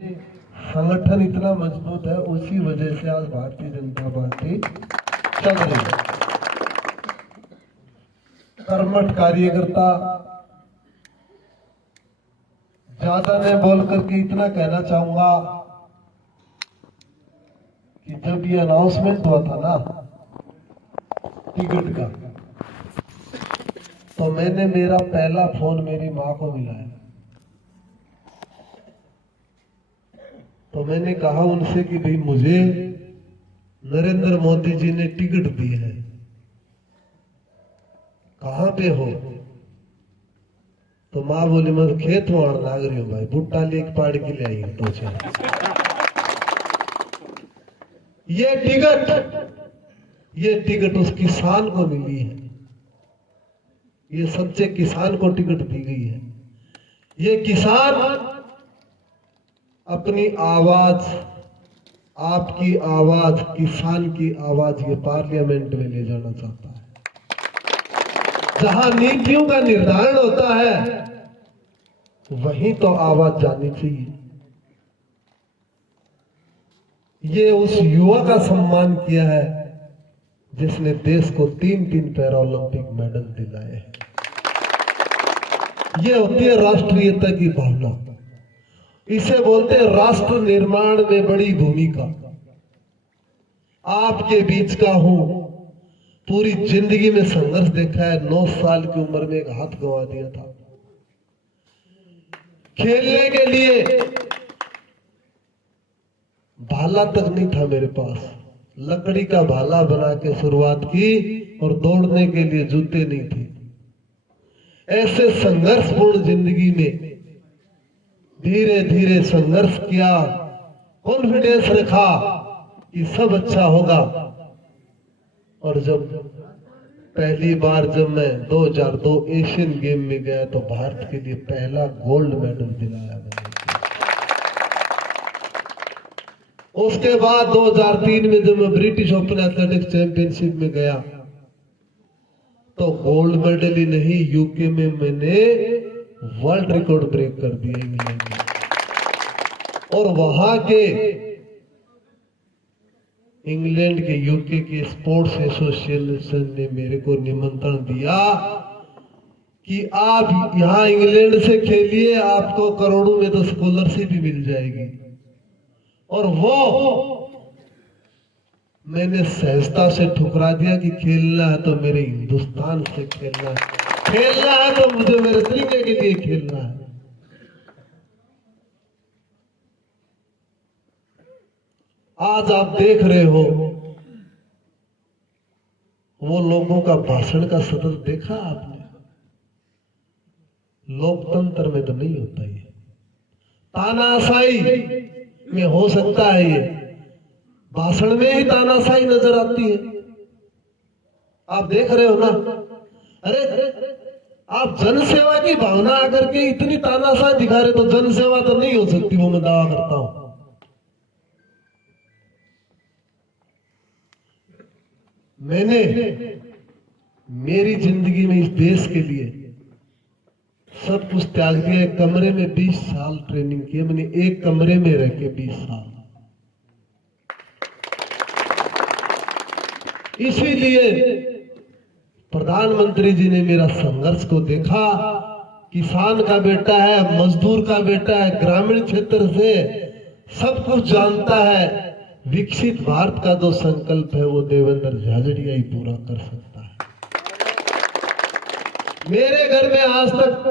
संगठन इतना मजबूत है, उसी वजह से आज भारतीय जनता पार्टी चल रही है। कर्मठ कार्यकर्ता, ज्यादा नहीं बोल करके इतना कहना चाहूंगा कि जब ये अनाउंसमेंट हुआ था ना टिकट का, तो मैंने मेरा पहला फोन मेरी मां को मिलाया। तो मैंने कहा उनसे कि भाई मुझे नरेंद्र मोदी जी ने टिकट दी है, कहां पे हो? तो मां बोली मैं खेत वाण लाग रही हूं भाई, भुट्टा लेक पाड़ के ले आई हूं। तो ये टिकट उस किसान को मिली है, ये सच्चे किसान को टिकट दी गई है। ये किसान अपनी आवाज, आपकी आवाज, किसान की आवाज ये पार्लियामेंट में ले जाना चाहता है। जहां नीतियों का निर्धारण होता है वहीं तो आवाज जानी चाहिए। ये उस युवा का सम्मान किया है जिसने देश को 3 पैरा ओलंपिक मेडल दिलाए हैं। ये होती है राष्ट्रीयता की भावना, इसे बोलते हैं राष्ट्र निर्माण में बड़ी भूमिका। आपके बीच का हूं, पूरी जिंदगी में संघर्ष देखा है। 9 साल की उम्र में एक हाथ गंवा दिया था। खेलने के लिए भाला तक नहीं था मेरे पास, लकड़ी का भाला बना के शुरुआत की, और दौड़ने के लिए जूते नहीं थे। ऐसे संघर्षपूर्ण जिंदगी में धीरे धीरे संघर्ष किया, कॉन्फिडेंस रखा कि सब अच्छा होगा। और जब पहली बार जब मैं 2002 एशियन गेम में गया तो भारत के लिए पहला गोल्ड मेडल दिलाया मैंने। उसके बाद 2003 में जब मैं ब्रिटिश ओपन एथलेटिक्स चैंपियनशिप में गया तो गोल्ड मेडल ही नहीं, यूके में मैंने वर्ल्ड रिकॉर्ड ब्रेक कर दिया इंग्लैंड में। और वहां के इंग्लैंड के यूके के स्पोर्ट्स एसोसिएशन ने मेरे को निमंत्रण दिया कि आप यहां इंग्लैंड से खेलिए, आपको करोड़ों में तो स्कॉलरशिप भी मिल जाएगी। और वो मैंने सहजता से ठुकरा दिया कि खेलना है तो मेरे हिंदुस्तान से खेलना है, खेलना है तो मुझे मेरे तिरंगे के लिए खेलना है। आज आप देख रहे हो वो लोगों का भाषण का सदर देखा आपने? लोकतंत्र में तो नहीं होता ये, तानाशाही में हो सकता है, ये भाषण में ही तानाशाही नजर आती है। आप देख रहे हो ना? अरे आप जनसेवा की भावना आकर के इतनी तानाशाही दिखा रहे, तो जनसेवा तो नहीं हो सकती, वो मैं दावा करता हूं। मैंने मेरी जिंदगी में इस देश के लिए सब कुछ त्याग दिया। एक कमरे में 20 साल ट्रेनिंग की मैंने, एक कमरे में रह के 20 साल। इसीलिए प्रधानमंत्री जी ने मेरा संघर्ष को देखा। किसान का बेटा है, मजदूर का बेटा है, ग्रामीण क्षेत्र से सब कुछ जानता है। विकसित भारत का जो संकल्प है वो देवेंद्र झाझड़िया ही पूरा कर सकता है। मेरे घर में आज तक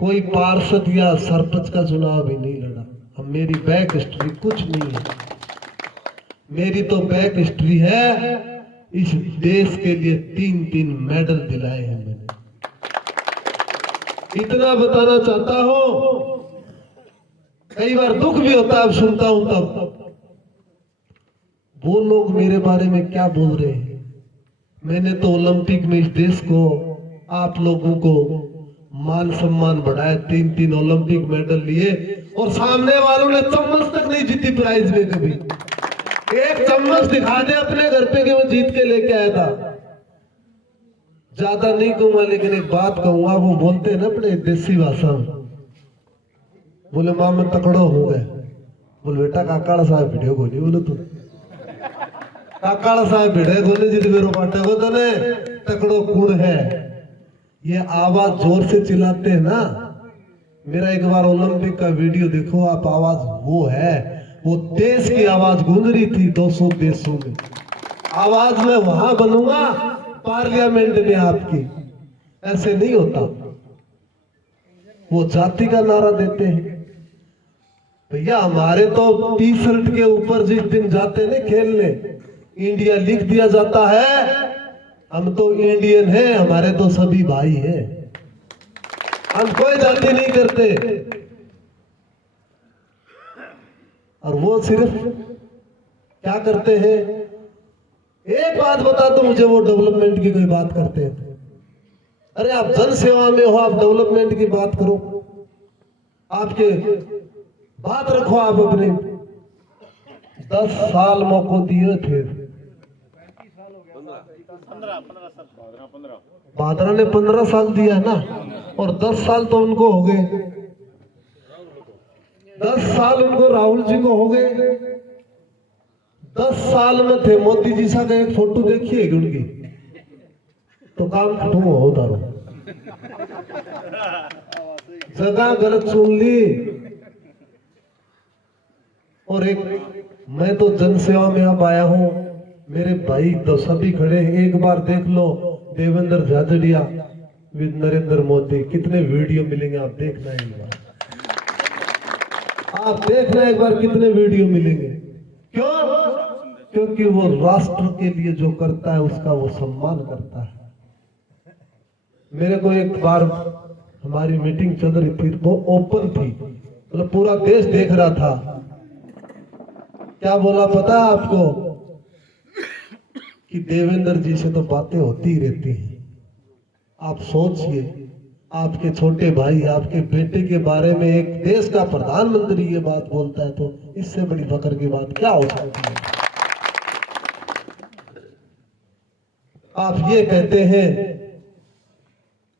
कोई पार्षद या सरपंच का चुनाव भी नहीं लड़ा। अब मेरी बैक हिस्ट्री कुछ नहीं है। मेरी तो बैक हिस्ट्री है, इस देश के लिए 3 मेडल दिलाए हैं मैंने। इतना बताना चाहता हूं। कई बार दुख भी होता है, सुनता हूं तब वो लोग मेरे बारे में क्या बोल रहे हैं। मैंने तो ओलंपिक में इस देश को, आप लोगों को मान सम्मान बढ़ाया, 3 ओलंपिक मेडल लिए, और सामने वालों ने चम्मच तक नहीं जीती प्राइज में कभी। एक चम्मच दिखा दे अपने घर पे कि मैं जीत के लेके आया था। ज्यादा नहीं कहूंगा, लेकिन एक बात कहूंगा, वो बोलते हैं ना अपने देसी भाषा में, बोले मां मैं तकड़ो हो गए। बोले बेटा काकाड़ा साहब वीडियो को नहीं बोले तू काकाड़ा साहब वीडियो को नहीं जिद मेरो पाटे को तने तकड़ो कौन है। ये आवाज जोर से चिल्लाते हैं ना। मेरा एक बार ओलंपिक का वीडियो देखो आप, आवाज वो है, वो देश की आवाज गूंज रही थी 200 देशों में। आवाज मैं वहां बनूंगा पार्लियामेंट में आपकी, ऐसे नहीं होता। वो जाति का नारा देते हैं भैया। हमारे तो टी शर्ट के ऊपर जिस दिन जाते ना खेलने इंडिया लिख दिया जाता है। हम तो इंडियन हैं, हमारे तो सभी भाई हैं, हम कोई जाति नहीं करते। और वो सिर्फ क्या करते हैं, एक बात बता दो मुझे, वो डेवलपमेंट की कोई बात करते हैं। अरे आप जन सेवा में हो, आप डेवलपमेंट की बात करो, आपके बात रखो। आप अपने 10 साल मौका दिए थे, 15 ने 15 साल दिया है ना, और 10 साल तो उनको हो गए। 10 साल उनको राहुल जी को हो गए। 10 साल में थे मोदी जी सा का एक फोटो देखिए उनकी, तो काम खत्म हो तारो। जगह गलत सुन ली। और एक मैं तो जन सेवा में अब आया हूं, मेरे भाई तो सभी खड़े हैं। एक बार देख लो देवेंद्र झाझड़िया विद नरेंद्र मोदी, कितने वीडियो मिलेंगे आप देखना एक बार, आप देखना एक बार कितने वीडियो मिलेंगे। क्यों? क्योंकि वो राष्ट्र के लिए जो करता है उसका वो सम्मान करता है। मेरे को एक बार हमारी मीटिंग चल रही थी, वो ओपन थी, मतलब पूरा देश देख रहा था। क्या बोला पता है आपको कि देवेंद्र जी से तो बातें होती ही रहती हैं। आप सोचिए, आपके छोटे भाई, आपके बेटे के बारे में एक देश का प्रधानमंत्री ये बात बोलता है, तो इससे बड़ी फक्र की बात क्या हो सकती है। आप ये कहते हैं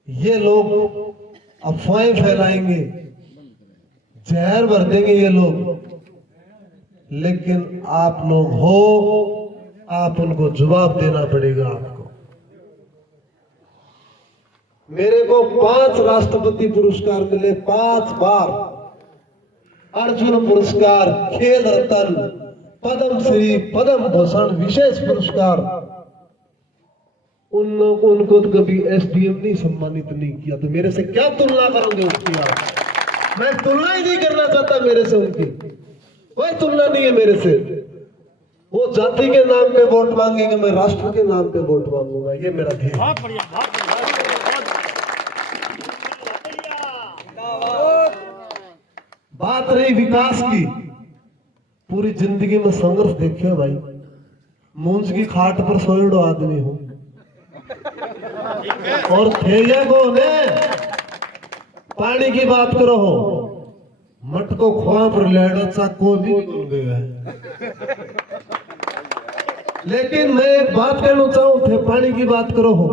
ये लोग अफवाहें फैलाएंगे, जहर भर देंगे ये लोग, लेकिन आप लोग हो, आप उनको जवाब देना पड़ेगा आपको। मेरे को 5 राष्ट्रपति पुरस्कार मिले, 5 बार अर्जुन पुरस्कार, खेल रत्न, पद्म श्री, पद्म भूषण, विशेष पुरस्कार। उनको तो कभी एसडीएम नहीं सम्मानित नहीं किया, तो मेरे से क्या तुलना करोगे उसकी आप? मैं तुलना ही नहीं करना चाहता मेरे से, उनकी कोई तुलना नहीं है मेरे से। वो जाति के नाम पे वोट मांगेंगे, मैं राष्ट्र के नाम पे वोट मांगूंगा, ये मेरा ध्येय। बहुत बढ़िया, बहुत बात रही विकास की, पूरी जिंदगी में संघर्ष देखे भाई। मूंज की खाट पर सोएड़ो आदमी हूं, और थेया को ने पानी की बात करो हो, मटको खुआ पर लेड़ो को भी निकल गया है। लेकिन मैं एक बात कहना चाहूं, थे पानी की बात करो हो,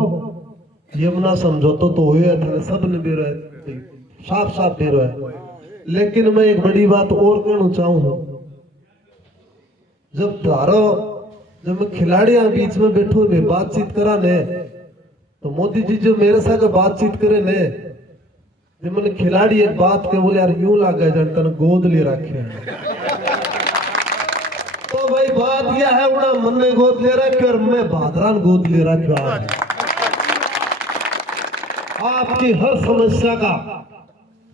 यमुना समझौता तो हुए थे, सब ने बेरो है, साफ साफ बेरो है। लेकिन मैं एक बड़ी बात और कहना चाहूं, जब मैं खिलाड़ियों बीच में बैठू ने बातचीत करा ने, तो मोदी जी जो मेरे साथ बातचीत करे ने, जब मैंने खिलाड़ी एक बात के बोले यार यूं लगा जनता ने गोद ले रखे हैं, तो भाई बात यह है उड़ा मन ने गोद ले रखे और मैं भादरान गोद ले रखा। आपकी हर समस्या का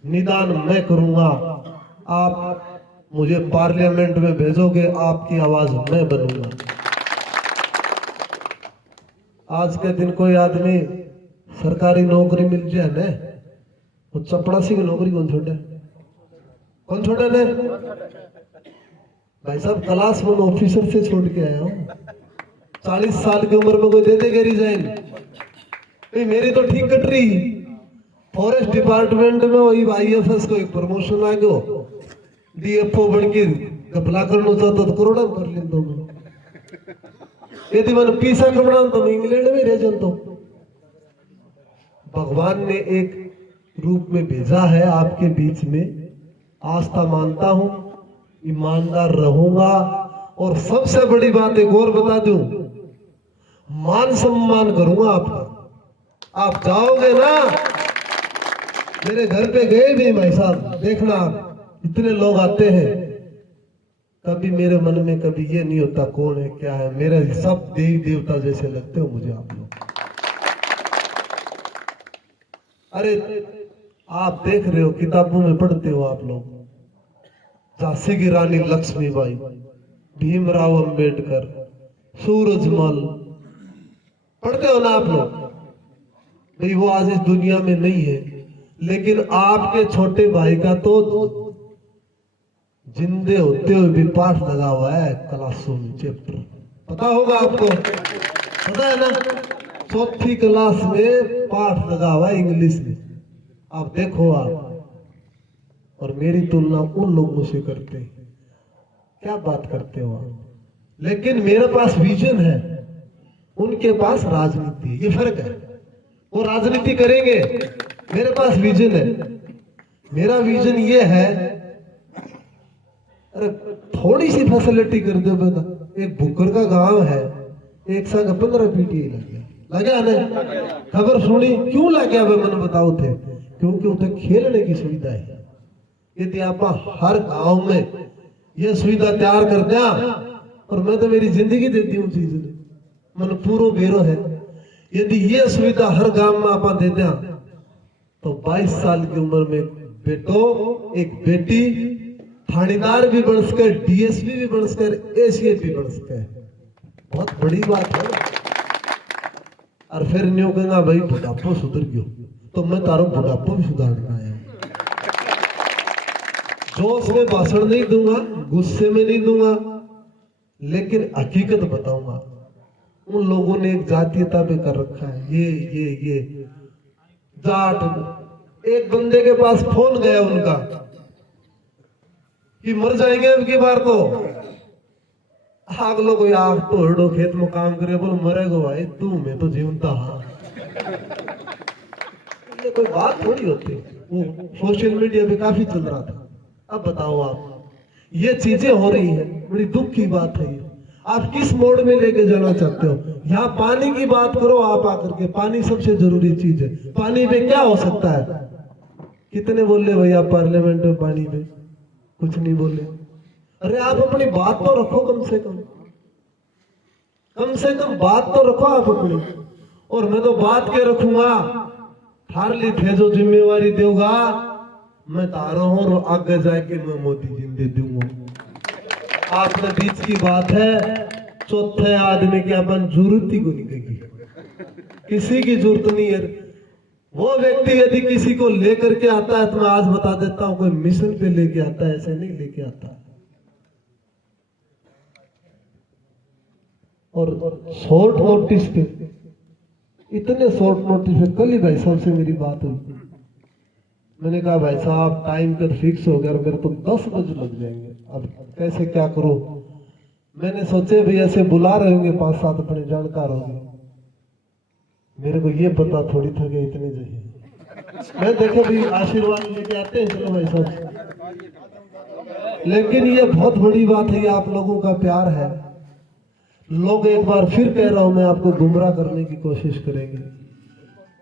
निदान मैं करूंगा। आप मुझे पार्लियामेंट में भेजोगे, आपकी आवाज मैं बनूंगा। आज के दिन कोई आदमी सरकारी नौकरी मिल जाए ना, वो चपड़ासी की नौकरी कौन छोड़े ने? भाई साहब क्लास 1 ऑफिसर से छोड़ के आया हूं, 40 साल की उम्र में कोई दे देगा रिजाइन? भाई मेरी तो ठीक कट रही। फॉरेस्ट डिपार्टमेंट में वही IFS को एक प्रमोशन आ गयो, DFO बन के गपला करना चाहता तो करोड़ा कर लेता हूं। यदि मैंने पैसा कमाना तो मैं इंग्लैंड में रह जाता हूं। भगवान ने एक रूप में भेजा है आपके बीच में, आस्था मानता हूं, ईमानदार रहूंगा, और सबसे बड़ी बात एक और बता दूं, मान सम्मान करूंगा आपका। आप जाओगे ना, मेरे घर पे गए भी भाई साहब, देखना आप, इतने लोग आते हैं, कभी मेरे मन में कभी ये नहीं होता कौन है क्या है, मेरे सब देवी देवता जैसे लगते हो मुझे आप लोग। अरे आप देख रहे हो, किताबों में पढ़ते हो आप लोग, झांसी की रानी लक्ष्मीबाई, भीमराव अंबेडकर, सूरजमल, पढ़ते हो ना आप लोग। भाई वो आज इस दुनिया में नहीं है, लेकिन आपके छोटे भाई का तो जिंदे होते हुए भी पाठ लगा हुआ है क्लासों में, चैप्टर पता होगा आपको, पता है ना, चौथी क्लास में पाठ लगा हुआ है इंग्लिश में। आप देखो आप, और मेरी तुलना उन लोगों से करते हैं, क्या बात करते हो आप। लेकिन मेरे पास विजन है, उनके पास राजनीति है, ये फर्क है। वो राजनीति करेंगे, मेरे पास विजन है। मेरा विजन ये है, अरे थोड़ी सी फैसिलिटी कर दो बेटा, एक भुक्कर का गांव है, एक संग 15 पीटीए लगे ना, खबर सुनी क्यों लग गया मैंने बताओ थे, क्योंकि उन्हें खेलने की सुविधा है। यदि आप हर गांव में यह सुविधा तैयार कर दिया, और मैं तो मेरी जिंदगी देती हूँ चीज ने, मन पूरा बेरो है, यदि ये सुविधा हर गांव में आप दे दिया, तो 22 साल की उम्र में बेटो एक बेटी थानेदार भी बन सके, डीएसपी भी बन सके, एसीएस भी बन सके, बहुत बड़ी बात है। और फिर न्यू कहना भाई बुढ़ापो सुधर गयो, तो मैं तारो बुढ़ापो भी सुधारना है। जोश में भाषण नहीं दूंगा, गुस्से में नहीं दूंगा, लेकिन हकीकत बताऊंगा। उन लोगों ने एक जातीयता पे कर रखा है, ये जाट। एक बंदे के पास फोन गया उनका कि मर जाएंगे अब की बार तो, आग लो कोई आग तो हड़ो खेत में काम करे, बोल मरेगा भाई तू, मैं तो जीवता हाँ। ये कोई बात थोड़ी होती, वो सोशल मीडिया पे काफी चल रहा था। अब बताओ आप, ये चीजें हो रही है, बड़ी दुख की बात है। आप किस मोड में लेके जाना चाहते हो? यहाँ पानी की बात करो आप आकर के, पानी सबसे जरूरी चीज है। पानी पे क्या हो सकता है? कितने बोले भैया पार्लियामेंट में पानी पे? कुछ नहीं बोले। अरे आप अपनी बात तो रखो, कम से कम बात तो रखो आप अपनी। और मैं तो बात के रखूंगा, थार ली थे जो जिम्मेवारी दोगा, मैं तारो हूं और आगे जाके मैं मोदी जी दे दूंगा। आपने बीच की बात है, चौथे आदमी की अपन जरूरत ही को नहीं, किसी की जरूरत नहीं है। वो व्यक्ति यदि किसी को लेकर के आता है, तो मैं आज बता देता हूं, कोई मिशन पे लेके आता है, ऐसे नहीं लेके आता। और शॉर्ट नोटिस पे, इतने शॉर्ट नोटिस पे, कल ही भाई साहब से मेरी बात हुई। मैंने कहा भाई साहब टाइम पर फिक्स हो गया और मेरे तो 10 बजे लग जाएंगे, अब कैसे क्या करो। मैंने सोचे भाई ऐसे बुला रहे होंगे 5-7 अपने जानकार होंगे, मेरे को ये पता थोड़ी था कि इतने जगह मैं देखे भी आशीर्वाद लेके आते हैं, चलो भाई साहब। लेकिन ये बहुत बड़ी बात है, ये आप लोगों का प्यार है। लोग एक बार फिर कह रहा हूं मैं, आपको गुमराह करने की कोशिश करेंगे।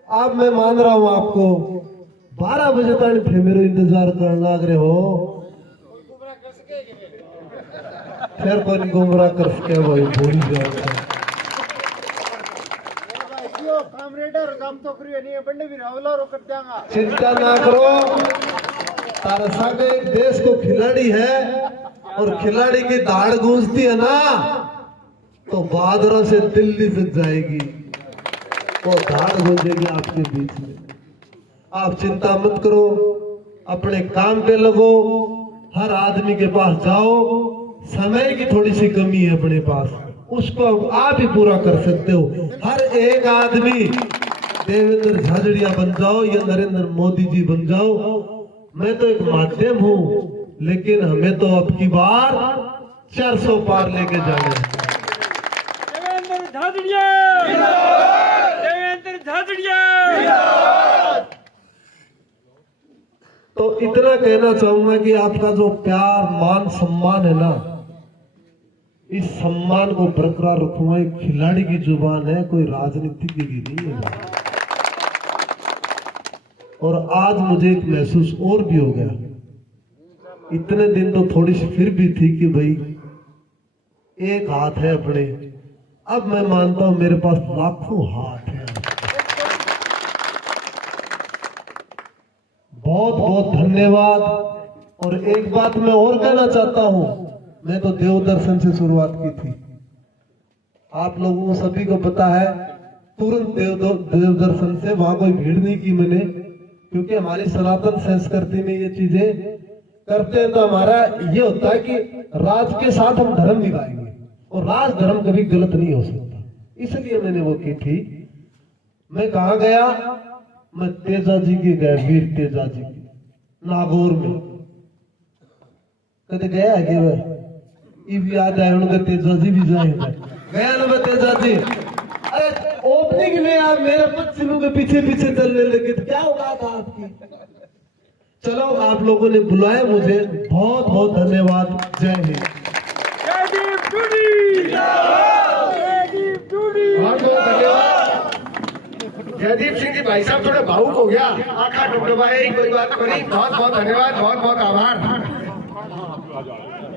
आप, मैं मान रहा हूं आपको 12 बजे तक थे मेरे इंतजार करना लग रहे हो, फिर कोई गुमराह कर सके भाई, भूल जाओ। चिंता ना करो, तारा साहब एक देश को खिलाड़ी है, और खिलाड़ी की दाढ़ गूंजती है ना, तो बादरों से दिल्ली तक जाएगी, वो दाढ़ गूंजेगी आपके बीच में। आप चिंता मत करो, अपने काम पे लगो, हर आदमी के पास जाओ। समय की थोड़ी सी कमी है अपने पास, उसको आप ही पूरा कर सकते हो। हर एक आदमी देवेंद्र झाझड़िया बन जाओ या नरेंद्र मोदी जी बन जाओ, मैं तो एक माध्यम हूं, लेकिन हमें तो अब की बार 400 पार लेके जाना है। देवेंद्र झाझड़िया, देवेंद्र झाझड़िया। तो इतना कहना चाहूंगा कि आपका जो प्यार मान सम्मान है ना, इस सम्मान को बरकरार रखूंगा। एक खिलाड़ी की जुबान है, कोई राजनीतिज्ञ की नहीं है। और आज मुझे एक महसूस और भी हो गया, इतने दिन तो थोड़ी सी फिर भी थी कि भाई एक हाथ है अपने, अब मैं मानता हूं मेरे पास लाखों हाथ हैं। बहुत बहुत धन्यवाद। और एक बात मैं और कहना चाहता हूं, मैं तो देव दर्शन से शुरुआत की थी, आप लोगों को सभी को पता है। तुरंत देव दर्शन से वहां कोई भीड़ नहीं की मैंने, क्योंकि हमारी सनातन संस्कृति में ये चीजें करते हैं तो हमारा ये होता है कि राज के साथ हम धर्म निभाएंगे, और राज धर्म कभी गलत नहीं हो सकता, इसलिए मैंने वो की थी। मैं कहा गया, मैं तेजा जी के गया, वीर तेजा जी के नागौर में कदे गया है वह इब याद आया उनका, तेजा जी भी जाए गया ना मैं तेजा जी। अरे ओपनिंग में आप मेरे बच्चों के पीछे पीछे चलने लगे तो क्या होगा था आपकी। चलो आप लोगों ने बुलाया मुझे, बहुत बहुत धन्यवाद। जय हिंद। जयदीप टूडी, जयदीप टूडी। बहुत बहुत धन्यवाद जयदीप सिंह जी। भाई साहब थोड़े भावुक हो गया, आंखा डुबडुबाई, कोई बात नहीं। बहुत बहुत धन्यवाद, बहुत बहुत आभार।